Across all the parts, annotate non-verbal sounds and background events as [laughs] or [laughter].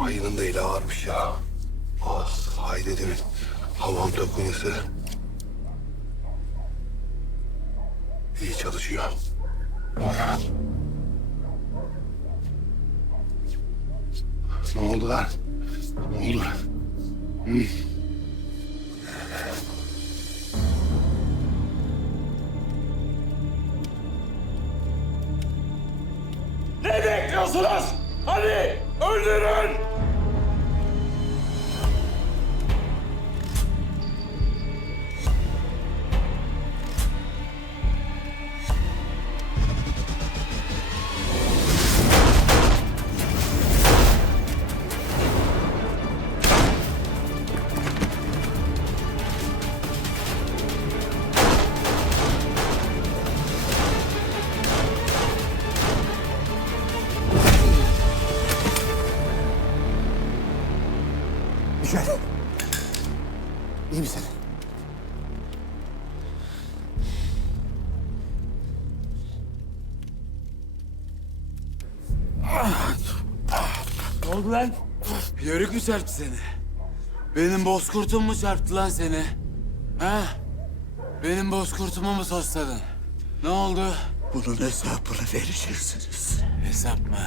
Ayının da eli ağırmış ya. Ah, haydi demin. Hamam takunyası. İyi çalışıyor. Ne oldu lan? Ne oldu? Ne bekliyorsunuz? Hadi öldürün! Lan? Yörük mü çarptı seni? Benim bozkurtum mu çarptı lan seni? Ha? Benim bozkurtumu mu tosladın? Ne oldu? Bunun hesabını vereceksiniz. Hesap mı?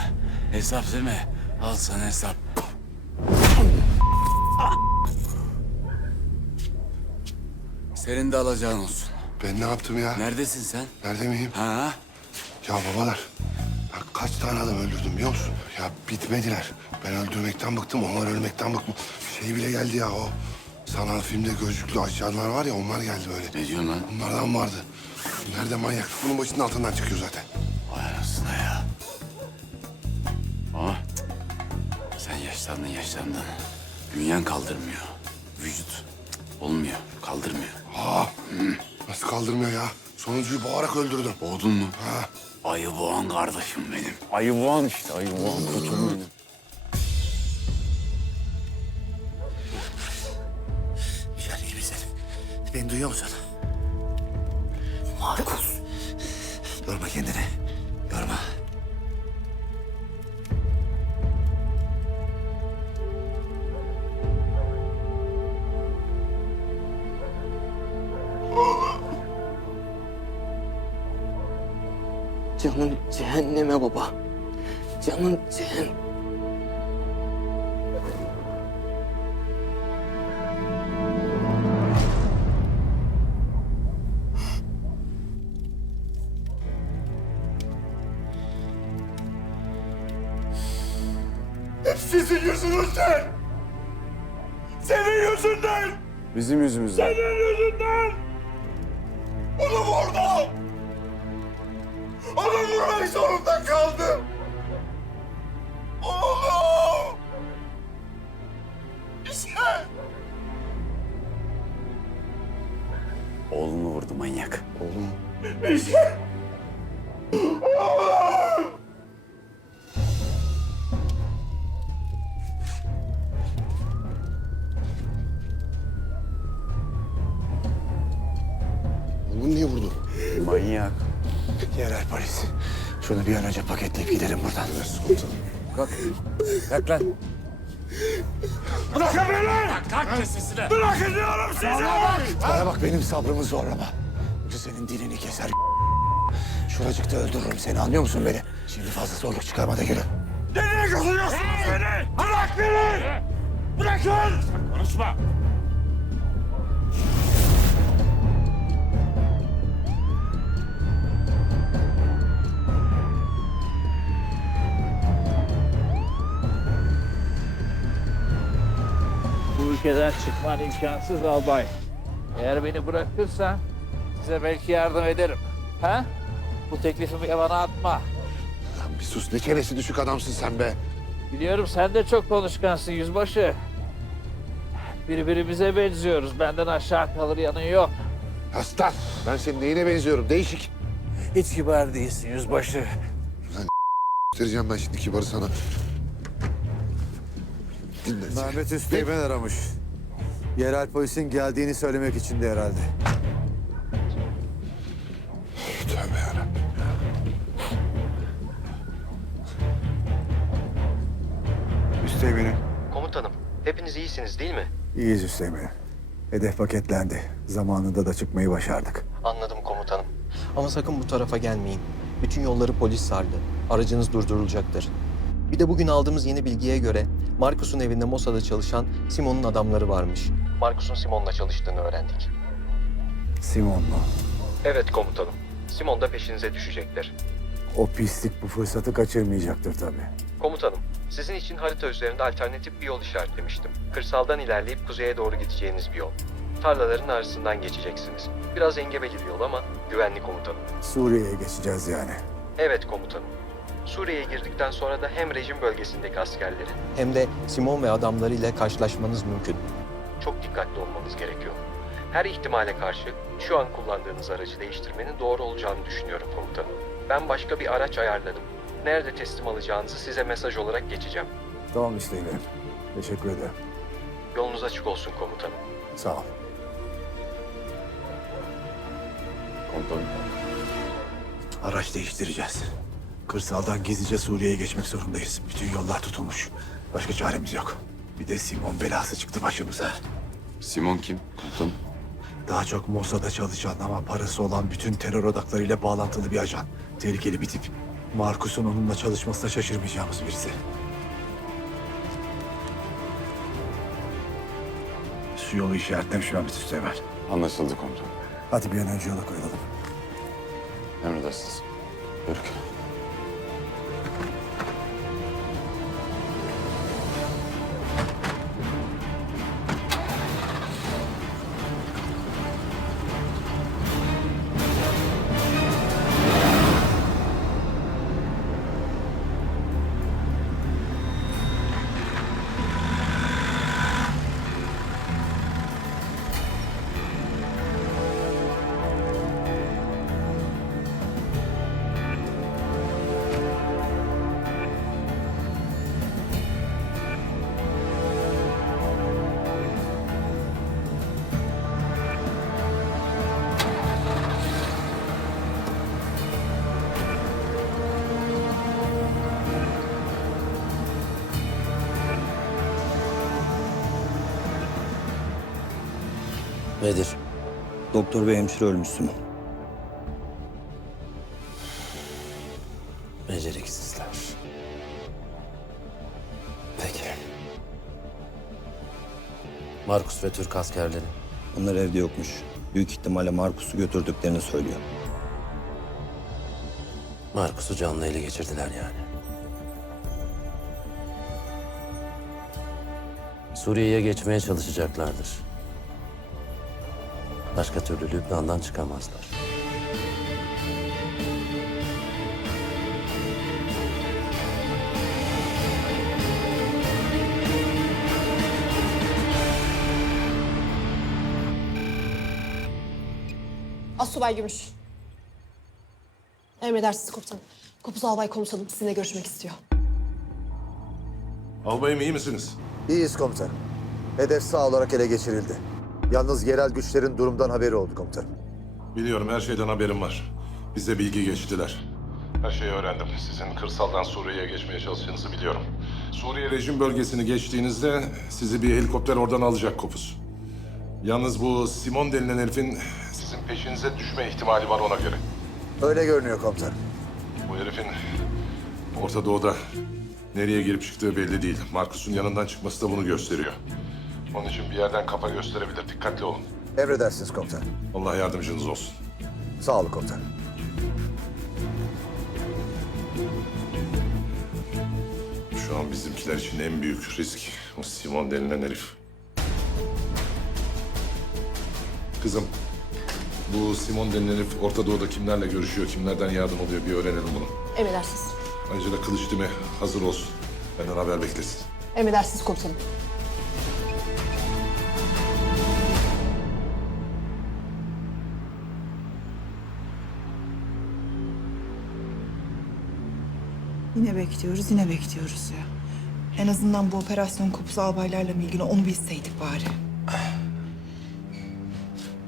Hesap değil mi? Al sana hesap. Senin de alacağın olsun. Ben ne yaptım ya? Neredesin sen? Nerede miyim? Ha? Ya babalar, ben kaç tane adam öldürdüm biliyor musun? Ya bitmediler. Ben öldürmekten bıktım, onlar ölmekten bıktım. Şey bile geldi ya o. Sanal filmde gözlüklü aşağılar var ya onlar geldi böyle. Ne diyorsun lan? Bunlardan vardı. Nerede manyak? Bunun başının altından çıkıyor zaten. Vay anasına ya. Ama sen yaşlandın yaşlandın. Bünyen kaldırmıyor. Vücut olmuyor, kaldırmıyor. Aa, nasıl kaldırmıyor ya? Sonuncuyu boğarak öldürdüm. Boğdun mu? Ha, Ayı boğan kardeşim benim. Ayı boğan işte, ayı boğan koçum benim. Michel iyi misin? Beni duyuyor musun? Markus. Yorma kendini. Yorma. Cehenneme baba. Canın cehennem. Sizin yüzünüzden! Senin yüzünden! Bizim yüzümüzden. Senin yüzünden! Vurdu manyak. İşte! Oğlum! oğlum niye vurdu? Manyak. Yerel polis. Şunu bir an önce paketleyip gidelim buradan. Kalk. Kalk lan. Bırakın beni! Kalk sesini. Bırakın diyorum size! Bana bak benim sabrımı zorlama. Senin dilini keser. Şuracıkta öldürürüm seni anlıyor musun beni? Şimdi fazla zorluk çıkarma da yürü. Nereye götürüyorsunuz beni? Bırak beni! Bırakın! Konuşma! Bu ülkeden çıkman imkansız albay. Eğer beni bırakırsan size belki yardım ederim. Ha? Bu teklifimi yabana atma. Lan bir sus ne çenesi düşük adamsın sen be. Biliyorum sen de çok konuşkansın yüzbaşı. Birbirimize benziyoruz. Benden aşağı kalır yanın yok. Aslan ben senin neyine benziyorum değişik. Hiç kibar değilsin yüzbaşı. Göstereceğim ben şimdi kibarı sana. Dinle. Mehmet Üsteğmen aramış. Yerel polisin geldiğini söylemek için de herhalde. Üsteğmen'im. Komutanım, hepiniz iyisiniz değil mi? İyiyiz Üsteğmen'im. Hedef paketlendi. Zamanında da çıkmayı başardık. Anladım komutanım. Ama sakın bu tarafa gelmeyin. Bütün yolları polis sardı. Aracınız durdurulacaktır. Bir de bugün aldığımız yeni bilgiye göre Marcus'un evinde Mossad'da çalışan Simon'un adamları varmış. Markus'un Simon'la çalıştığını öğrendik. Simon mu? Evet komutanım. Simon da peşinize düşecekler. O pislik bu fırsatı kaçırmayacaktır tabii. Komutanım, sizin için harita üzerinde alternatif bir yol işaretlemiştim. Kırsaldan ilerleyip kuzeye doğru gideceğiniz bir yol. Tarlaların arasından geçeceksiniz. Biraz engebeli bir yol ama güvenli komutanım. Suriye'ye geçeceğiz yani. Evet komutanım. Suriye'ye girdikten sonra da hem rejim bölgesindeki askerleri Hem de Simon ve adamlarıyla karşılaşmanız mümkün. çok dikkatli olmanız gerekiyor. Her ihtimale karşı şu an kullandığınız aracı değiştirmenin doğru olacağını düşünüyorum komutanım. Ben başka bir araç ayarladım. Nerede teslim alacağınızı size mesaj olarak geçeceğim. Tamam Üsteğmen'im. Teşekkür ederim. Yolunuz açık olsun komutanım. Sağ ol. Araç değiştireceğiz. Kırsaldan gizlice Suriye'ye geçmek zorundayız. Bütün yollar tutulmuş. Başka çaremiz yok. Bir de Simon belası çıktı başımıza. Simon kim? Komutanım. Daha çok Mossad'da çalışan ama parası olan bütün terör odaklarıyla bağlantılı bir ajan. Tehlikeli bir tip. Markus'un onunla çalışmasına şaşırmayacağımız birisi. Şu yolu işaretlemiş Mehmet Üsteğmen. Anlaşıldı komutanım. Hadi bir an önce yola koyulalım. Emredersiniz. Yörük. Nedir? Doktor ve hemşire ölmüşsün. Beceriksizler. Peki. Markus ve Türk askerleri. Onlar evde yokmuş. Büyük ihtimalle Markus'u götürdüklerini söylüyor. Markus'u canlı ele geçirdiler yani. Suriye'ye geçmeye çalışacaklardır. Başka türlü Lübnan'dan çıkamazlar. Asubay Gümüş. Emredersiniz komutanım. Kopuz Albay komutanım sizinle görüşmek istiyor. Albayım iyi misiniz? İyiyiz komutanım. Hedef sağ olarak ele geçirildi. Yalnız yerel güçlerin durumdan haberi oldu komutanım. Biliyorum her şeyden haberim var. Bize bilgi geçtiler. Her şeyi öğrendim. Sizin kırsaldan Suriye'ye geçmeye çalıştığınızı biliyorum. Suriye rejim bölgesini geçtiğinizde sizi bir helikopter oradan alacak Kopuz. Yalnız bu Simon denilen herifin sizin peşinize düşme ihtimali var ona göre. Öyle görünüyor komutanım. Bu herifin Orta Doğu'da nereye girip çıktığı belli değil. Markus'un yanından çıkması da bunu gösteriyor. Onun için bir yerden kafa gösterebilir. Dikkatli olun. Emredersiniz komutanım. Allah yardımcınız olsun. Sağ olun komutanım. Şu an bizimkiler için en büyük risk o Simon denilen herif. Kızım, bu Simon denilen herif Orta Doğu'da kimlerle görüşüyor, kimlerden yardım alıyor bir öğrenelim bunu. Emredersiniz. Ayrıca da kılıç dimi hazır olsun. Benden haber beklesin. Emredersiniz komutanım. Yine bekliyoruz, yine bekliyoruz ya. En azından bu operasyon kopuz albaylarla mı ilgili onu bilseydik bari.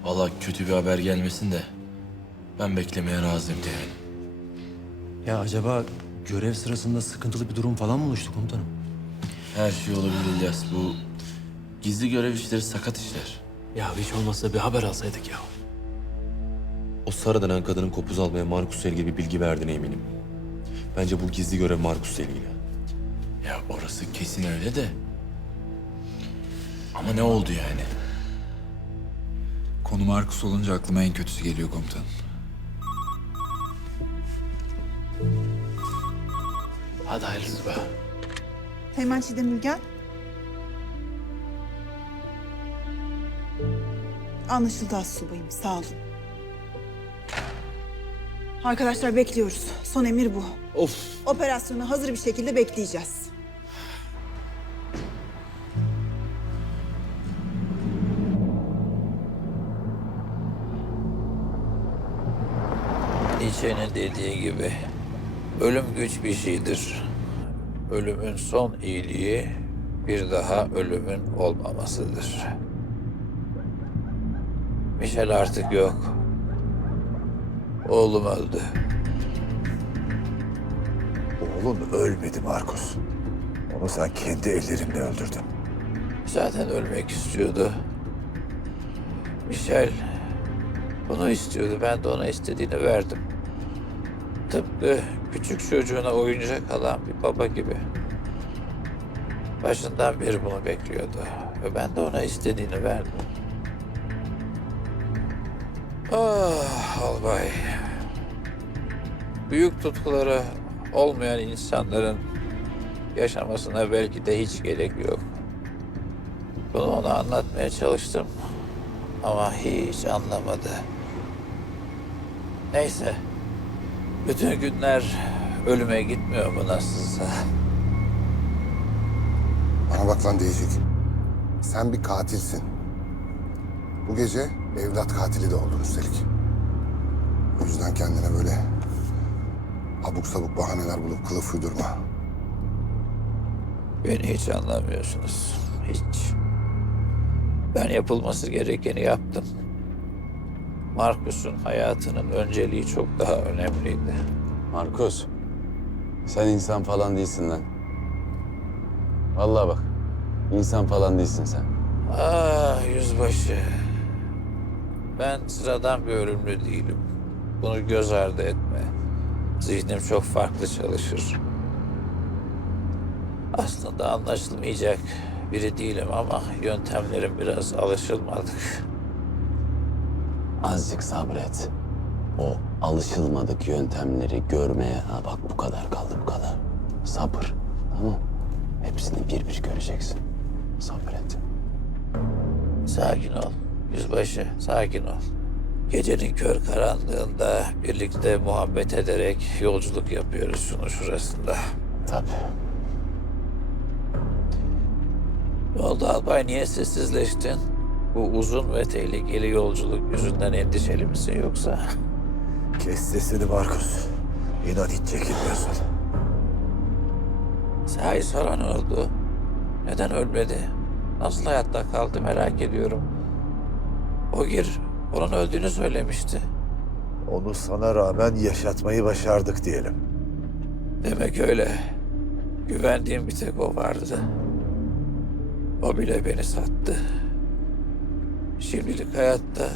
Vallahi kötü bir haber gelmesin de ben beklemeye razıyım Teğmen. Ya acaba görev sırasında sıkıntılı bir durum falan mı oluştu komutanım? Her şey olabilir İlyas. Bu gizli görev işleri sakat işler. Ya hiç olmazsa bir haber alsaydık ya. O sarı denen kadının kopuz almaya Markus'la ilgili bir bilgi verdiğine eminim. Bence bu gizli görev Markus'la ilgili. Ya orası kesin öyle de. Ama ne oldu yani? Konu Markus olunca aklıma en kötüsü geliyor komutanım. Hadi hayırlısı be. Teğmen Çiğdem Ülgen. Anlaşıldı Assubayım, sağ olun. Arkadaşlar bekliyoruz. Son emir bu. Of. Operasyonu hazır bir şekilde bekleyeceğiz. Nietzsche'nin dediği gibi ölüm güç bir şeydir. Ölümün son iyiliği bir daha ölümün olmamasıdır. Michel artık yok. Oğlum öldü. Oğlun ölmedi Markus. Onu sen kendi ellerinle öldürdün. Zaten ölmek istiyordu. Michel bunu istiyordu. Ben de ona istediğini verdim. Tıpkı küçük çocuğuna oyuncak alan bir baba gibi. Başından beri bunu bekliyordu. Ve ben de ona istediğini verdim. Ah albay. Büyük tutkuları olmayan insanların yaşamasına belki de hiç gerek yok. Bunu ona anlatmaya çalıştım. Ama hiç anlamadı. Neyse. Bütün günler ölüme gitmiyor mu nasılsa? Bana bak lan değişik. Sen bir katilsin. Bu gece evlat katili de oldun üstelik. Yüzden kendine böyle abuk sabuk bahaneler bulup kılıf uydurma. Beni hiç anlamıyorsunuz. Hiç. Ben yapılması gerekeni yaptım. Markus'un hayatının önceliği çok daha önemliydi. Markus, sen insan falan değilsin lan. Vallahi bak, insan falan değilsin sen. Ah yüzbaşı. Ben sıradan bir ölümlü değilim. Bunu göz ardı etme. Zihnim çok farklı çalışır. Aslında anlaşılmayacak biri değilim ama yöntemlerim biraz alışılmadık. Azıcık sabret. O alışılmadık yöntemleri görmeye ha bak bu kadar kaldı bu kadar. Sabır. Tamam. Hepsini bir bir göreceksin. Sabret. Sakin ol yüzbaşı, sakin ol. Gecenin kör karanlığında birlikte muhabbet ederek yolculuk yapıyoruz şunu şurasında. Tabii. Yolda albay niye sessizleştin? Bu uzun ve tehlikeli yolculuk yüzünden endişeli misin yoksa? Kes sesini Markus. İnan hiç çekinmiyorsun. Sahi sonra ne oldu? Neden ölmedi? Nasıl hayatta kaldı merak ediyorum. Ogir onun öldüğünü söylemişti. Onu sana rağmen yaşatmayı başardık diyelim. Demek öyle. Güvendiğim bir tek o vardı. O bile beni sattı. Şimdilik hayatta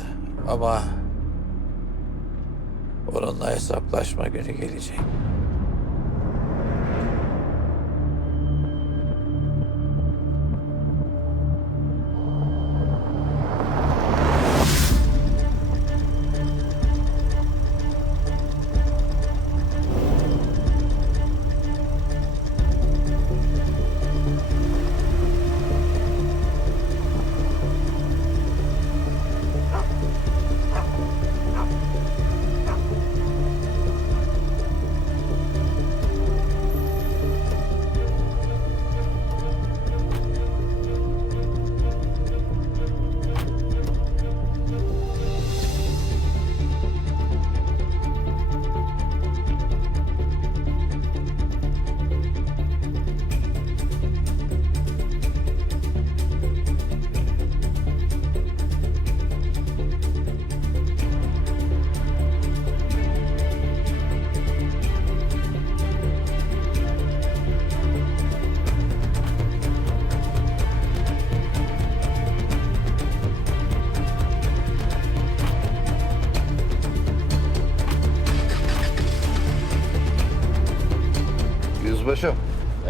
ama onunla hesaplaşma günü gelecek.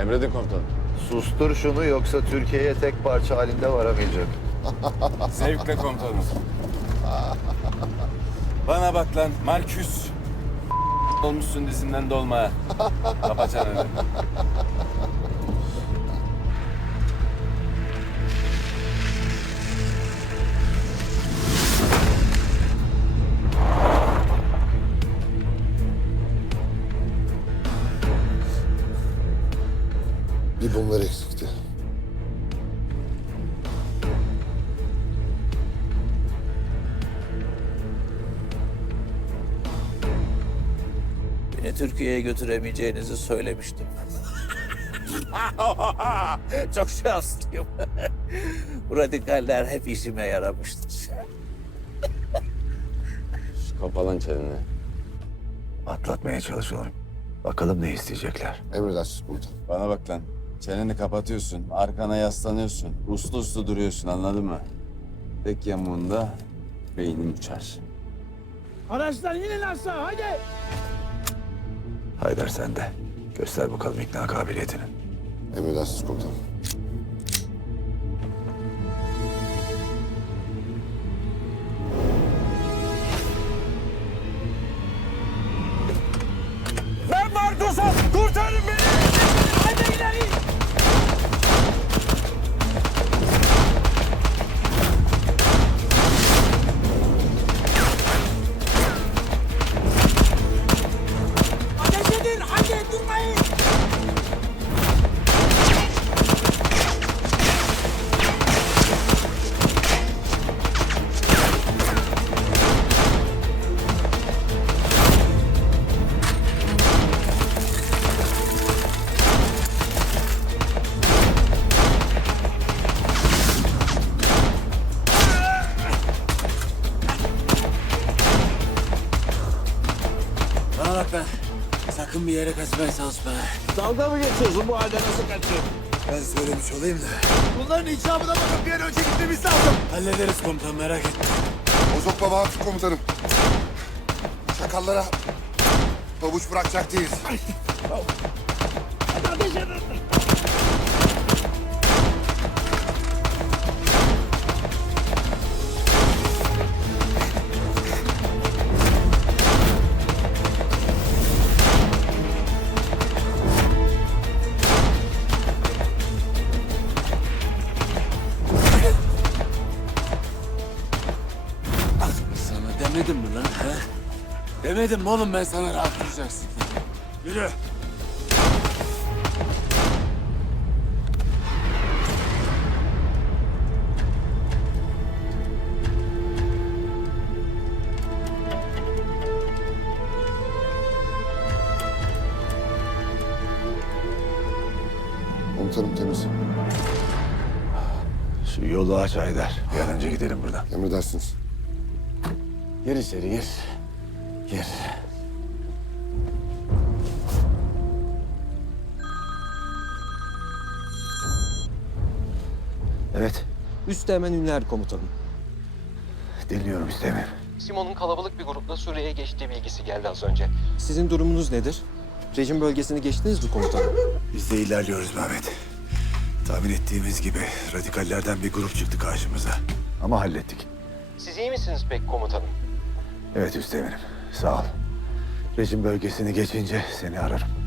Emredin komutanım. sustur şunu yoksa Türkiye'ye tek parça halinde varamayacak. [laughs] Zevkle komutanım. Bana bak lan Markus. Olmuşsun dizinden dolma. Kapa çeneni. [laughs] Bir bunlar eksikti. Beni Türkiye'ye götüremeyeceğinizi söylemiştim. [laughs] Çok şanslıyım. Bu radikaller hep işime yaramıştır. Kapa lan çeneni. Atlatmaya çalışıyorum. Bakalım ne isteyecekler. Emredersiniz komutanım. Bana bak lan. Çeneni kapatıyorsun, arkana yaslanıyorsun. Uslu uslu duruyorsun anladın mı? Tek yamuğunda beynin uçar. Haydar sen de. Göster bakalım ikna kabiliyetini. Emredersiniz komutanım. Dalga mı geçiyorsun bu halde nasıl kaçıyorsun? Ben söylemiş olayım da. Bunların icabına bakıp bir an önce gitmemiz lazım. Hallederiz komutan merak etme. Bozok baba haklı komutanım. Çakallara pabuç bırakacak değiliz. Demedim mi oğlum ben sana rahat duracaksın? Yürü. Komutanım temiz. Şu yolu aç Haydar. Bir an önce gidelim buradan. Emredersiniz. Gir içeri gir. Gir. Evet. Üsteğmen Ünler komutanım. Deliyorum istemem. Simon'un kalabalık bir grupla Suriye'ye geçtiği bilgisi geldi az önce. Sizin durumunuz nedir? Rejim bölgesini geçtiniz mi komutanım? Biz de ilerliyoruz Mehmet. Tahmin ettiğimiz gibi radikallerden bir grup çıktı karşımıza. Ama hallettik. Siz iyi misiniz pek komutanım? Evet üsteğmenim sağ ol. Rejim bölgesini geçince seni ararım.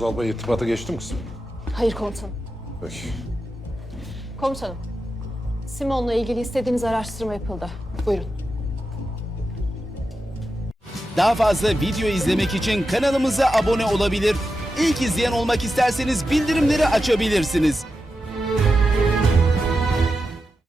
Kopuz albay irtibata geçti mi kızım? Hayır komutanım. Peki. Komutanım. Simon'la ilgili istediğiniz araştırma yapıldı. Buyurun. Daha fazla video izlemek için kanalımıza abone olabilir. İlk izleyen olmak isterseniz bildirimleri açabilirsiniz.